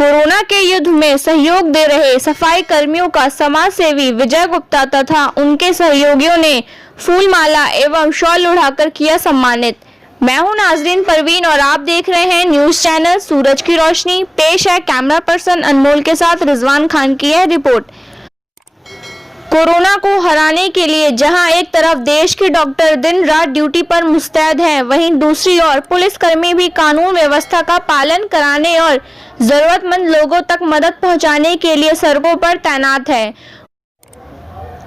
Corona के युद्ध में सहयोग दे रहे सफाई कर्मियों का समाज सेवी विजय गुप्ता तथा उनके सहयोगियों ने फूलमाला एवं शॉल उड़ाकर किया सम्मानित। मैं हूं नाजरीन परवीन और आप देख रहे हैं न्यूज चैनल सूरज की रोशनी। पेश है कैमरा पर्सन अनमोल के साथ रिजवान खान की यह रिपोर्ट। कोरोना को हराने के लिए जहां एक तरफ देश के डॉक्टर दिन रात ड्यूटी पर मुस्तैद हैं, वहीं दूसरी ओर पुलिसकर्मी भी कानून व्यवस्था का पालन कराने और जरूरतमंद लोगों तक मदद पहुंचाने के लिए सड़कों पर तैनात है।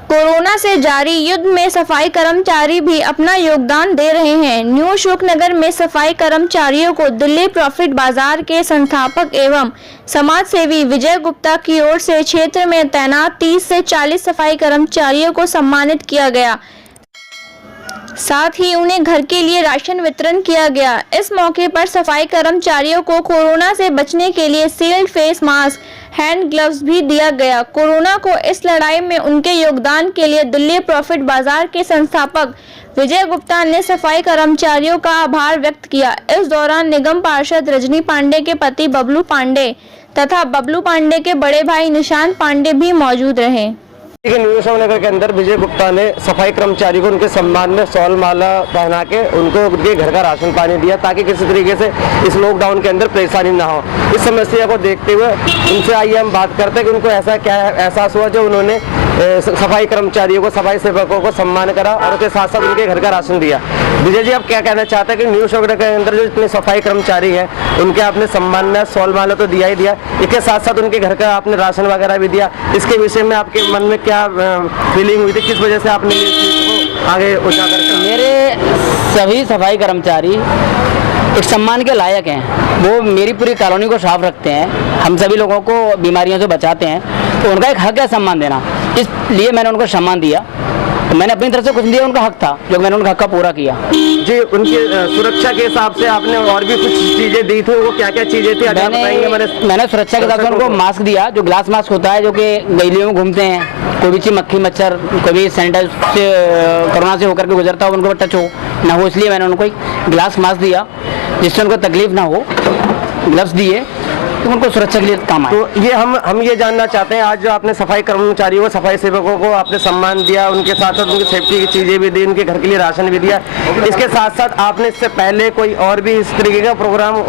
कोरोना से जारी युद्ध में सफाई कर्मचारी भी अपना योगदान दे रहे हैं। न्यू अशोकनगर में सफाई कर्मचारियों को दिल्ली प्रॉफिट बाजार के संस्थापक एवं समाज सेवी विजय गुप्ता की ओर से क्षेत्र में तैनात 30 से 40 सफाई कर्मचारियों को सम्मानित किया गया। साथ ही उन्हें घर के लिए राशन वितरण किया गया। इस मौके पर सफाई कर्मचारियों को कोरोना से बचने के लिए sealed face mask, hand gloves भी दिया गया। कोरोना को इस लड़ाई में उनके योगदान के लिए दिल्ली प्रॉफिट बाजार के संस्थापक विजय गुप्ता ने सफाई कर्मचारियों का आभार व्यक्त किया। इस दौरान निगम पार्षद रजनी पांडे के पति बबलू पांडे तथा बबलू पांडे के बड़े भाई निशांत पांडे भी मौजूद रहे। न्यू अशोकनगर के अंदर विजय गुप्ता ने सफाई कर्मचारी को उनके सम्मान में शॉल माला पहना के उनको उनके घर का राशन पानी दिया, ताकि किसी तरीके से इस लॉकडाउन के अंदर परेशानी ना हो। इस समस्या को देखते हुए उनसे आइए हम बात करते हैं कि उनको ऐसा क्या एहसास हुआ जो उन्होंने सफाई कर्मचारियों को, सफाई सेवकों को सम्मान करा और उसके साथ साथ उनके घर का राशन दिया। विजय जी, आप क्या कहना चाहते हैं कि न्यू अशोकनगर के अंदर जो इतने सफाई कर्मचारी हैं उनके आपने सम्मान में शॉल माला तो दिया ही दिया, इसके साथ साथ उनके घर का आपने राशन वगैरह भी दिया। इसके विषय में आपके मन में क्या फीलिंग हुई थी, किस वजह से आपने इस चीज को आगे उजागर किया? मेरे सभी सफाई कर्मचारी एक सम्मान के लायक हैं। वो मेरी पूरी कॉलोनी को साफ रखते हैं, हम सभी लोगों को बीमारियों से बचाते हैं, तो उनका एक हक है सम्मान देना। इसलिए मैंने उनको सम्मान दिया। तो मैंने अपनी तरफ से कुछ दिया, उनका हक था जो मैंने उनका हक का पूरा किया। जी, उनकी सुरक्षा के हिसाब से आपने और भी कुछ चीजें दी थी, वो क्या क्या चीजें थी? मैंने सुरक्षा के हिसाब से उनको मास्क दिया, जो ग्लास मास्क होता है, जो कि गलियों में घूमते हैं, कोई भी चीज मक्खी मच्छर कोई भी सैनिटाइज से कोरोना से होकर के गुजरता हो उनको टच हो ना हो, इसलिए मैंने उनको एक ग्लास मास्क दिया जिससे उनको तकलीफ ना हो। ग्लव्स दिए तो उनको सुरक्षा के लिए काम आए। तो ये हम ये जानना चाहते हैं, आज जो आपने सफाई कर्मचारियों को, सफाई सेवकों को आपने सम्मान दिया, उनके साथ साथ उनकी सेफ्टी की चीजें भी दी, उनके घर के लिए राशन भी दिया, इसके साथ साथ आपने इससे पहले कोई और भी इस तरीके का प्रोग्राम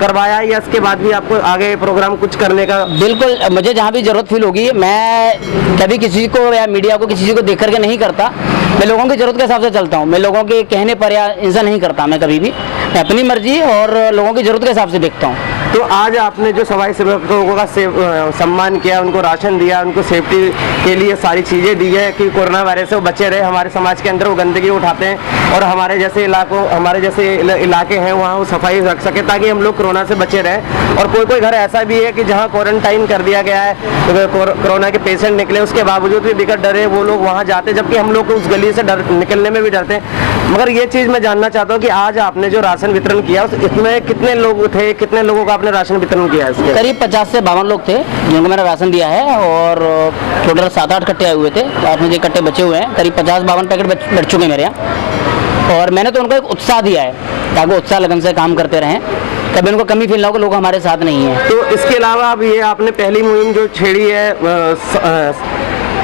करवाया या इसके बाद भी आपको आगे प्रोग्राम कुछ करने का? बिल्कुल, मुझे जहाँ भी जरूरत फील होगी, मैं कभी किसी को या मीडिया को किसी चीज को देख करके नहीं करता। मैं लोगों की जरूरत के हिसाब से चलता हूँ। मैं लोगों के कहने पर या ऐसा नहीं करता। मैं कभी भी अपनी मर्जी और लोगों की जरूरत के हिसाब से देखता हूँ। तो आज आपने जो सफाई सेवकों का सम्मान किया, उनको राशन दिया, उनको सेफ्टी के लिए सारी चीज़ें दी है कि कोरोना वायरस से वो बचे रहे। हमारे समाज के अंदर वो गंदगी उठाते हैं और हमारे जैसे इलाके हैं वहाँ वो सफाई रख सके ताकि हम लोग कोरोना से बचे रहें। और कोई घर ऐसा भी है कि जहाँ क्वारंटाइन कर दिया गया है, कोरोना के पेशेंट निकले, उसके बावजूद भी दिक्कत डरे वो लोग वहाँ जाते, जबकि हम लोग उस गली से निकलने में भी डरते हैं। मगर ये चीज़ मैं जानना चाहता हूँ कि आज आपने जो राशन वितरण किया इसमें कितने लोग थे, कितने लोगों का आपने राशन वितरण किया है? करीब 50 से 52 लोग थे जिनको मैंने राशन दिया है और टोटल 7-8 कट्टे आए हुए थे। 8 कट्टे बचे हुए हैं, करीब 50-52 पैकेट बच चुके हैं मेरे यहाँ। और मैंने तो उनको एक उत्साह दिया है ताकि वो उत्साह लगन से काम करते रहें, कभी उनको कमी फील ना हो कि लोग हमारे साथ नहीं हैं। तो इसके अलावा अब ये आपने पहली मुहिम जो छेड़ी है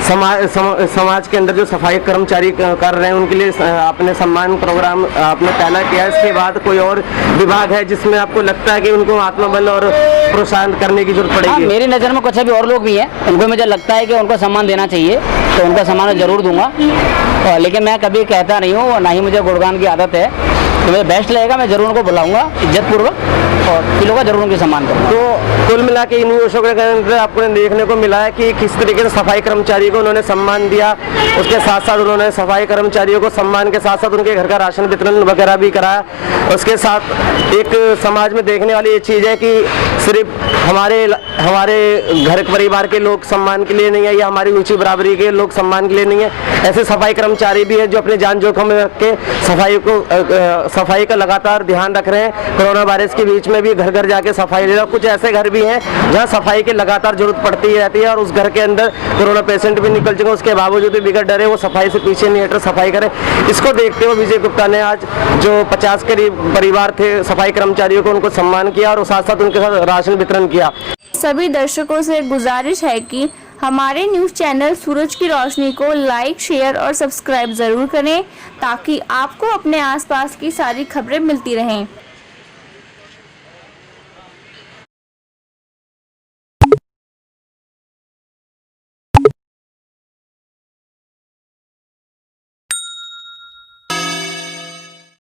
समाज के अंदर जो सफाई कर्मचारी कर रहे हैं उनके लिए आपने सम्मान प्रोग्राम आपने पहला किया, इसके बाद कोई और विभाग है जिसमें आपको लगता है कि उनको आत्मबल और प्रोत्साहन करने की जरूरत पड़ेगी? मेरी नज़र में कुछ अभी और लोग भी हैं, उनको मुझे लगता है कि उनको सम्मान देना चाहिए, तो उनका सम्मान जरूर दूंगा। लेकिन मैं कभी कहता नहीं हूँ, ना ही मुझे गुणगान की आदत है। तो मुझे बेस्ट लगेगा, मैं जरूर उनको बुलाऊंगा इज्जतपूर्वक और किलो का जरूर उनके सम्मान करूँगा। तो कुल मिला के न्यू अशोकनगर के अंदर आपको देखने को मिला है कि किस तरीके से सफाई कर्मचारी को उन्होंने सम्मान दिया, उसके साथ साथ उन्होंने सफाई कर्मचारियों को सम्मान के साथ साथ उनके घर का राशन वितरण वगैरह भी कराया। उसके साथ एक समाज में देखने वाली ये चीज़ है कि सिर्फ हमारे घर परिवार के लोग सम्मान के लिए नहीं है या हमारी ऊंची बराबरी के लोग सम्मान के लिए नहीं है, ऐसे सफाई कर्मचारी भी हैं जो अपनी जान जोखिम में रख के सफाई का लगातार ध्यान रख रहे हैं। कोरोना वायरस के बीच में भी घर घर जाके सफाई ले रहे हैं। कुछ ऐसे घर भी हैं जहां सफाई की लगातार जरूरत पड़ती रहती है और उस घर के अंदर कोरोना पेशेंट भी निकल चुके, उसके बावजूद भी बिगड़ डरे वो सफाई से पीछे नहीं हट रहे, सफाई करें। इसको देखते हुए विजय गुप्ता ने आज जो 50 करीब परिवार थे सफाई कर्मचारियों को उनको सम्मान किया और साथ साथ उनके साथ राशन वितरण किया। सभी दर्शकों से गुजारिश है कि हमारे न्यूज़ चैनल सूरज की रोशनी को लाइक, शेयर और सब्सक्राइब ज़रूर करें ताकि आपको अपने आसपास की सारी खबरें मिलती रहें।